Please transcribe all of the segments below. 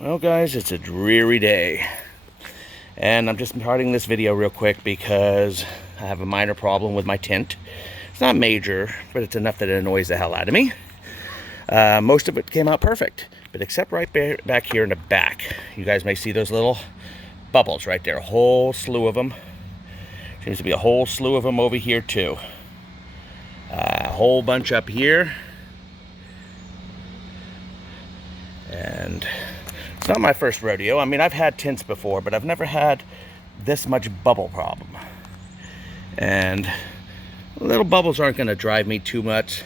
Well guys, it's a dreary day, and I'm just starting this video real quick because I have a minor problem with my tint. It's not major, but it's enough that it annoys the hell out of me. Most of it came out perfect, but except right back here in the back. You guys may see those little bubbles right there, a whole slew of them. Seems to be a whole slew of them over here too. A whole bunch up here. And it's not my first rodeo. I mean, I've had tints before, but I've never had this much bubble problem. And little bubbles aren't going to drive me too much,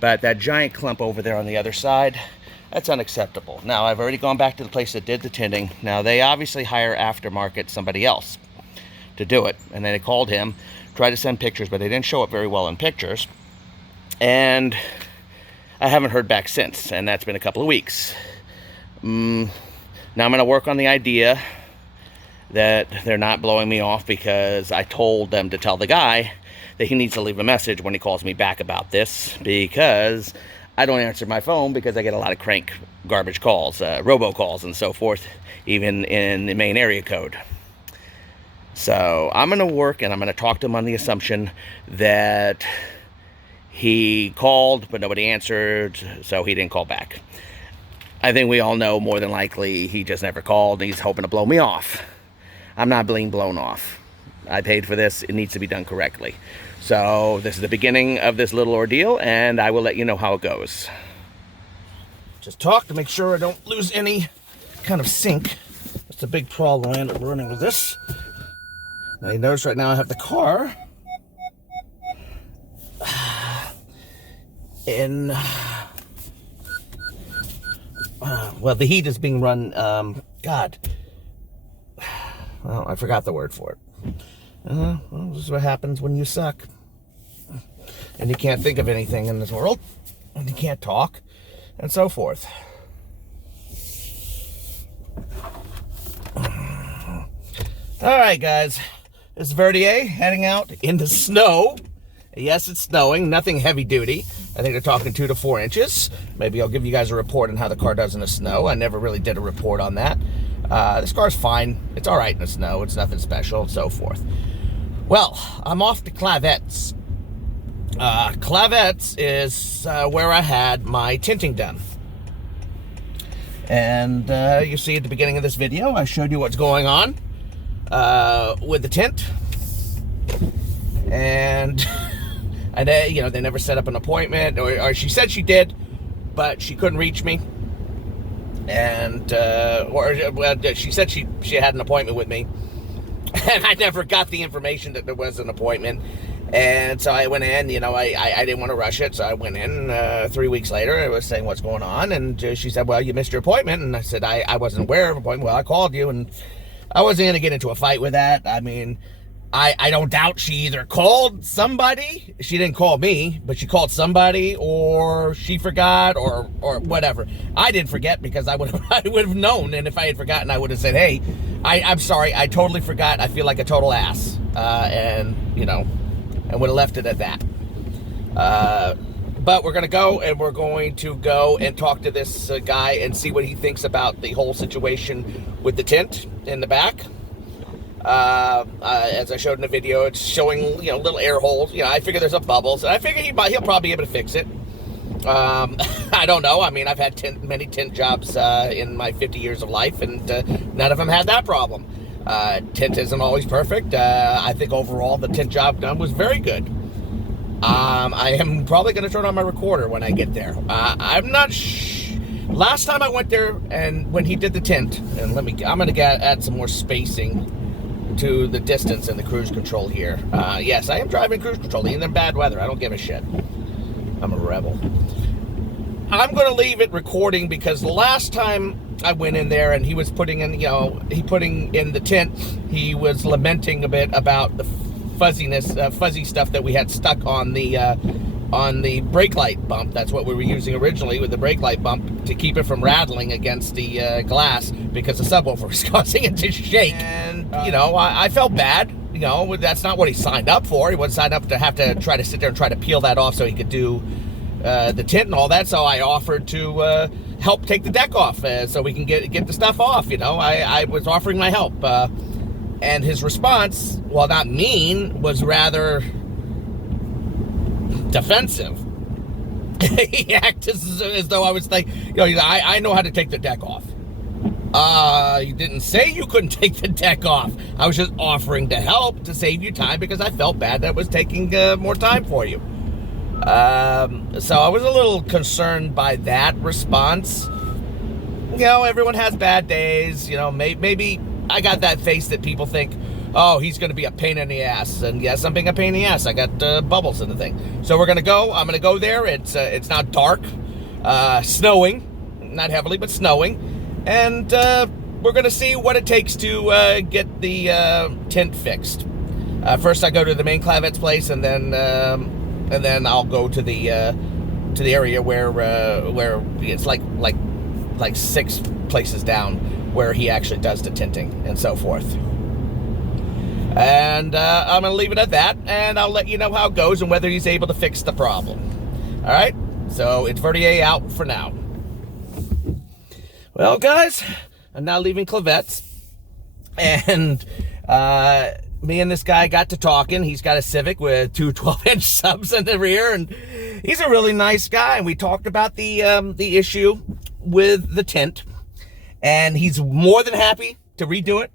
but that giant clump over there on the other side, that's unacceptable. Now, I've already gone back to the place that did the tinting. Now, they obviously hire aftermarket somebody else to do it. And then they called him, tried to send pictures, but they didn't show up very well in pictures. And I haven't heard back since, and that's been a couple of weeks. Now I'm going to work on the idea that they're not blowing me off because I told them to tell the guy that he needs to leave a message when he calls me back about this, because I don't answer my phone because I get a lot of crank garbage calls, robocalls and so forth, even in the main area code. So I'm going to work and I'm going to talk to him on the assumption that he called but nobody answered, so he didn't call back. I think we all know more than likely he just never called and he's hoping to blow me off. I'm not being blown off. I paid for this. It needs to be done correctly. So this is the beginning of this little ordeal, and I will let you know how it goes. Just talk to make sure I don't lose any kind of sync. That's a big problem I end up running with this. Now you notice right now I have the car in... well, the heat is being run, God. Well, I forgot the word for it. Well, this is what happens when you suck. And you can't think of anything in this world. And you can't talk. And so forth. Alright, guys. This is Verdier heading out in the snow. Yes, it's snowing. Nothing heavy duty. I think they're talking 2 to 4 inches. Maybe I'll give you guys a report on how the car does in the snow. I never really did a report on that. This car's fine. It's all right in the snow. It's nothing special and so forth. Well, I'm off to Clavette's. Clavette's is where I had my tinting done. And you see at the beginning of this video, I showed you what's going on with the tint. And... And you know, they never set up an appointment, or she said she did, but she couldn't reach me. And she said she had an appointment with me, and I never got the information that there was an appointment. And so I went in. You know, I didn't want to rush it, so I went in. 3 weeks later, I was saying what's going on, and she said, "Well, you missed your appointment." And I said, "I wasn't aware of an appointment." Well, I called you, and I wasn't going to get into a fight with that. I mean. I don't doubt she either called somebody, she didn't call me, but she called somebody, or she forgot, or whatever. I didn't forget because I would have known, and if I had forgotten, I would have said, "Hey, I'm sorry, I totally forgot. I feel like a total ass," and you know, and would have left it at that. But we're gonna go and talk to this guy and see what he thinks about the whole situation with the tint in the back. As I showed in the video, it's showing, you know, little air holes. You know, I figure there's some bubbles, and I figure he'll probably be able to fix it. I don't know. I mean, I've had many tint jobs in my 50 years of life, and none of them had that problem. Tint isn't always perfect. I think overall the tint job done was very good. I am probably going to turn on my recorder when I get there. I'm not last time I went there, and when he did the tint, and I'm going to add some more spacing to the distance and the cruise control here. Yes, I am driving cruise control, even in bad weather. I don't give a shit. I'm a rebel. I'm going to leave it recording because the last time I went in there and he was putting in, you know, putting in the tint, he was lamenting a bit about the fuzzy stuff that we had stuck on the brake light bump. That's what we were using originally with the brake light bump to keep it from rattling against the glass because the subwoofer was causing it to shake. And, you know, I felt bad. You know, that's not what he signed up for. He wasn't signed up to have to try to sit there and try to peel that off so he could do the tint and all that. So I offered to help take the deck off so we can get the stuff off. I was offering my help. And his response, while not mean, was rather defensive. He acted as though I was like, I know how to take the deck off. You didn't say you couldn't take the deck off. I was just offering to help to save you time because I felt bad that it was taking more time for you. So I was a little concerned by that response. Everyone has bad days. Maybe I got that face that people think, oh, he's going to be a pain in the ass. And yes, I'm being a pain in the ass. I got bubbles in the thing. So we're going to go. I'm going to go there. It's not dark. Snowing. Not heavily, but snowing. And we're going to see what it takes to get the tint fixed. First, I go to the main clavet's place, and then I'll go to the area where it's like 6 places down where he actually does the tinting and so forth. And I'm going to leave it at that, and I'll let you know how it goes and whether he's able to fix the problem. All right? So it's Verdier out for now. Well, guys, I'm now leaving Clavet's, and me and this guy got to talking. He's got a Civic with 2 12-inch subs in the rear, and he's a really nice guy. And we talked about the issue with the tint, and he's more than happy to redo it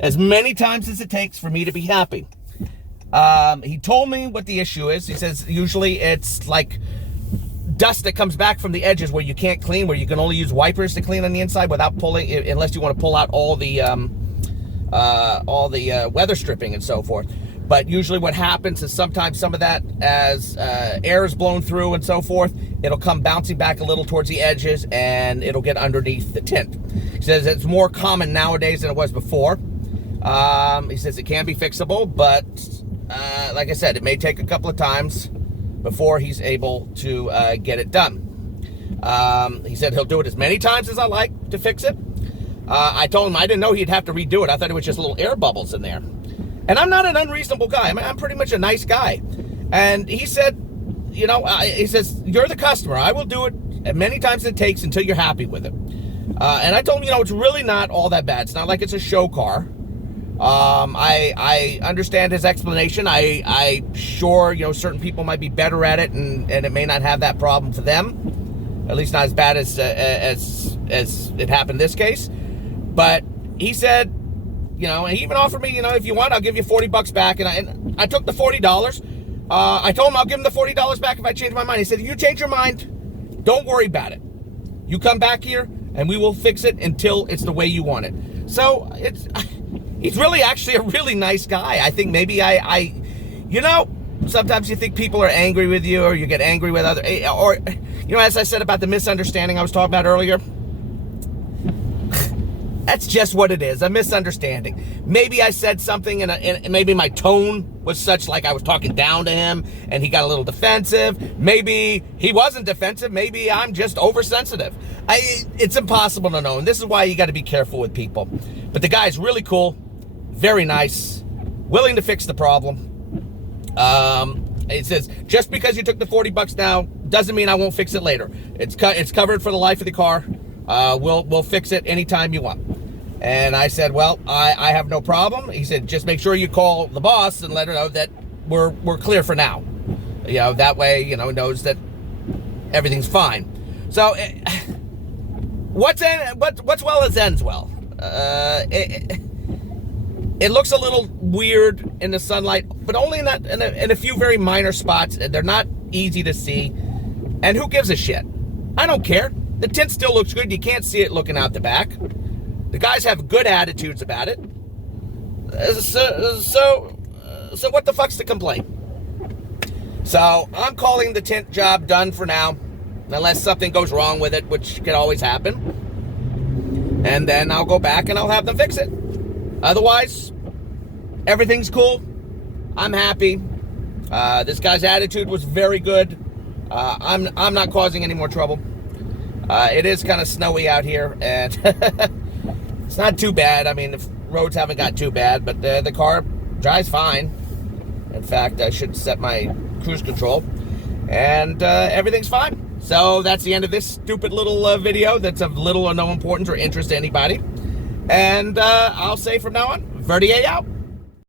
as many times as it takes for me to be happy. He told me what the issue is. He says usually it's like dust that comes back from the edges where you can't clean, where you can only use wipers to clean on the inside without pulling, unless you want to pull out all the weather stripping and so forth. But usually what happens is sometimes some of that, as air is blown through and so forth, it'll come bouncing back a little towards the edges and it'll get underneath the tint. He says it's more common nowadays than it was before. He says it can be fixable, but like I said, it may take a couple of times before he's able to get it done. He said he'll do it as many times as I like to fix it. I told him I didn't know he'd have to redo it. I thought it was just little air bubbles in there. And I'm not an unreasonable guy. I mean, I'm pretty much a nice guy. And he said, he says, you're the customer. I will do it as many times as it takes until you're happy with it. And I told him, it's really not all that bad. It's not like it's a show car. I understand his explanation. I sure, certain people might be better at it, and it may not have that problem for them. At least not as bad as it happened in this case. But he said, he even offered me, if you want, I'll give you $40 back. And I took the $40. I told him I'll give him the $40 back if I change my mind. He said, if you change your mind, don't worry about it. You come back here and we will fix it until it's the way you want it. So he's really actually a really nice guy. I think maybe sometimes you think people are angry with you, or you get angry with other, or, as I said about the misunderstanding I was talking about earlier, that's just what it is, a misunderstanding. Maybe I said something and maybe my tone was such like I was talking down to him and he got a little defensive. Maybe he wasn't defensive. Maybe I'm just oversensitive. It's impossible to know, and this is why you got to be careful with people. But the guy's really cool, very nice, willing to fix the problem. It says, just because you took the $40 now doesn't mean I won't fix it later. It's covered for the life of the car. We'll fix it anytime you want. And I said, well, I have no problem. He said, just make sure you call the boss and let her know that we're clear for now. That way, he knows that everything's fine. So what's well as ends well. It looks a little weird in the sunlight, but only in a few very minor spots. They're not easy to see. And who gives a shit? I don't care. The tint still looks good. You can't see it looking out the back. The guys have good attitudes about it. So what the fuck's the complaint? So I'm calling the tint job done for now, unless something goes wrong with it, which can always happen. And then I'll go back and I'll have them fix it. Otherwise, everything's cool. I'm happy. This guy's attitude was very good. I'm not causing any more trouble. It is kind of snowy out here, and it's not too bad. I mean, the roads haven't got too bad, but the car drives fine. In fact, I should set my cruise control, and everything's fine. So that's the end of this stupid little video that's of little or no importance or interest to anybody. And I'll say from now on, Verdier out.